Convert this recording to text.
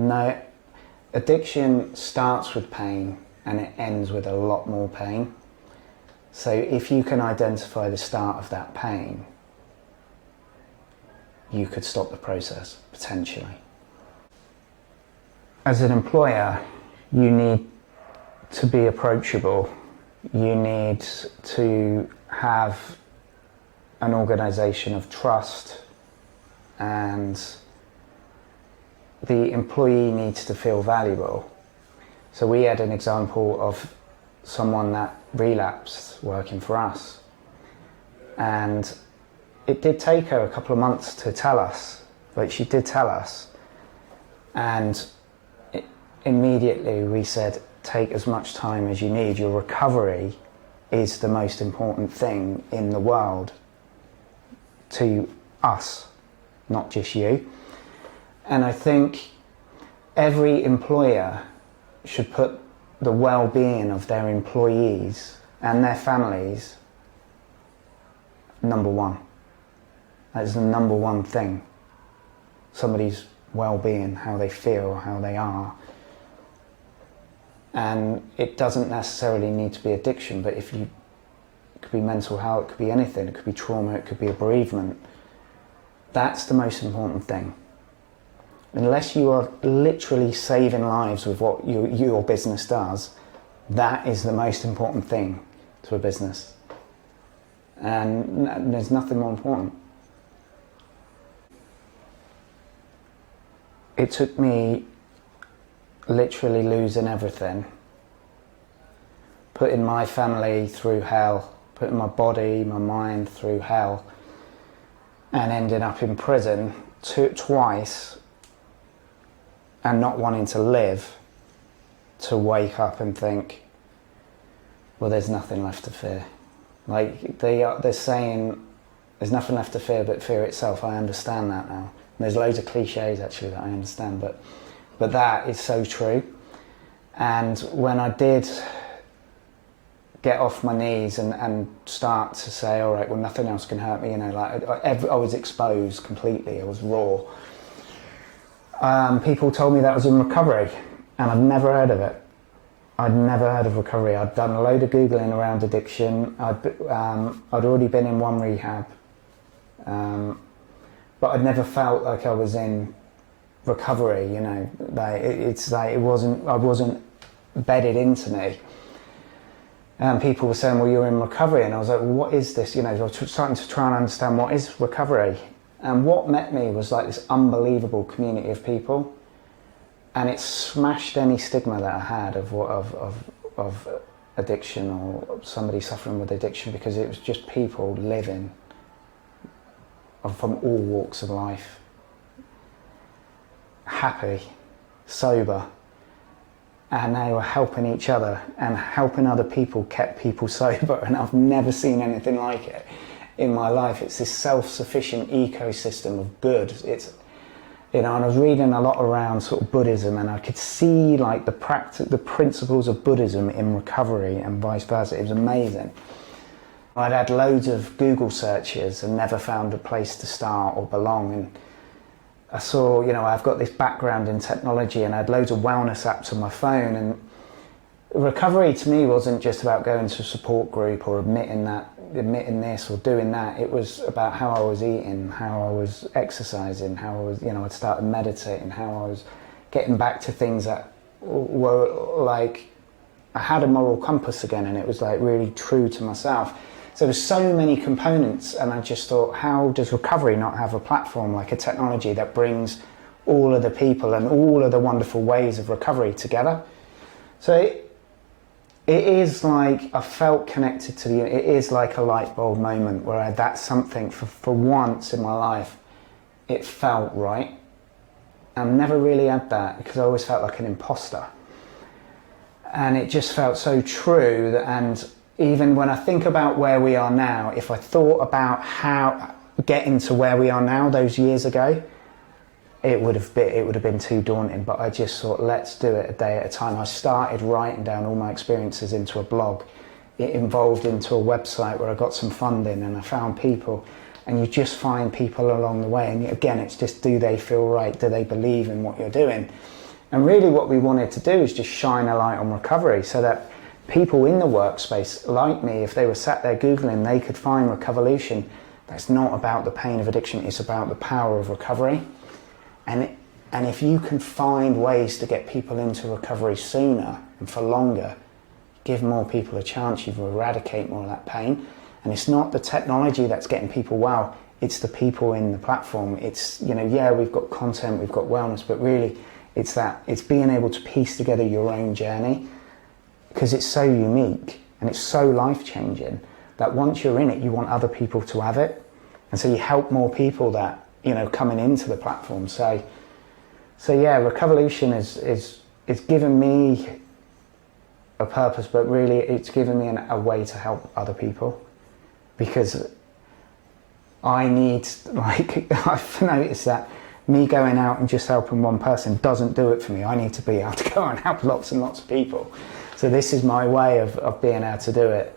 No, addiction starts with pain and it ends with a lot more pain. So if you can identify the start of that pain, you could stop the process, potentially. As an employer, you need to be approachable. You need to have an organisation of trust, and the employee needs to feel valuable. So we had an example of someone that relapsed working for us, and it did take her a couple of months to tell us, but she did tell us, and immediately we said, take as much time as you need. Your recovery is the most important thing in the world to us, not just you. And I think every employer should put the well-being of their employees and their families number one. That is the number one thing. Somebody's well-being, how they feel, how they are. And it doesn't necessarily need to be addiction, but it could be mental health, it could be anything, it could be trauma, it could be a bereavement. That's the most important thing. Unless you are literally saving lives with what your business does, that is the most important thing to a business. And there's nothing more important. It took me literally losing everything, putting my family through hell, putting my body, my mind through hell, and ending up in prison twice and not wanting to live, to wake up and think, well, there's nothing left to fear. Like they're saying there's nothing left to fear but fear itself. I understand that now. And there's loads of cliches actually that I understand, but that is so true. And when I did get off my knees and start to say, all right, well, nothing else can hurt me, you know, like I was exposed completely, I was raw. People told me that I was in recovery, and I'd never heard of it. I'd never heard of recovery. I'd done a load of Googling around addiction. I'd already been in one rehab, but I'd never felt like I was in recovery, you know, like it's like I wasn't bedded into me. And people were saying, well, you're in recovery, and I was like, well, what is this? You know, I was starting to try and understand what is recovery. And what met me was like this unbelievable community of people, and it smashed any stigma that I had of addiction or somebody suffering with addiction, because it was just people living from all walks of life, happy, sober, and they were helping each other, and helping other people kept people sober, and I've never seen anything like it in my life. It's this self-sufficient ecosystem of good. It's, you know, and I was reading a lot around sort of Buddhism, and I could see like the principles of Buddhism in recovery and vice versa. It was amazing. I'd had loads of Google searches and never found a place to start or belong, and I saw, you know, I've got this background in technology, and I had loads of wellness apps on my phone, and recovery to me wasn't just about going to a support group or admitting this or doing that. It was about how I was eating, how I was exercising, how I was, you know, I'd started meditating, how I was getting back to things that were like, I had a moral compass again, and it was like really true to myself. So there's so many components, and I just thought, how does recovery not have a platform like a technology that brings all of the people and all of the wonderful ways of recovery together? So it is like I felt connected to the, it is like a light bulb moment where that's something for once in my life, it felt right. I've never really had that, because I always felt like an imposter. And it just felt so true that, and even when I think about where we are now, if I thought about how getting to where we are now those years ago, it would have been too daunting. But I just thought, let's do it a day at a time. I started writing down all my experiences into a blog. It evolved into a website where I got some funding, and I found people, and you just find people along the way. And again, it's just, do they feel right? Do they believe in what you're doing? And really what we wanted to do is just shine a light on recovery so that people in the workspace like me, if they were sat there Googling, they could find Recovolution. That's not about the pain of addiction, it's about the power of recovery. And if you can find ways to get people into recovery sooner and for longer, give more people a chance, you eradicate more of that pain. And it's not the technology that's getting people well, it's the people in the platform. It's, you know, yeah, we've got content, we've got wellness, but really it's being able to piece together your own journey, because it's so unique and it's so life-changing that once you're in it, you want other people to have it. And so you help more people that, you know, coming into the platform. So yeah, Recovolution is given me a purpose, but really it's given me a way to help other people, because I need, like, I've noticed that me going out and just helping one person doesn't do it for me. I need to be able to go and help lots and lots of people. So this is my way of being able to do it.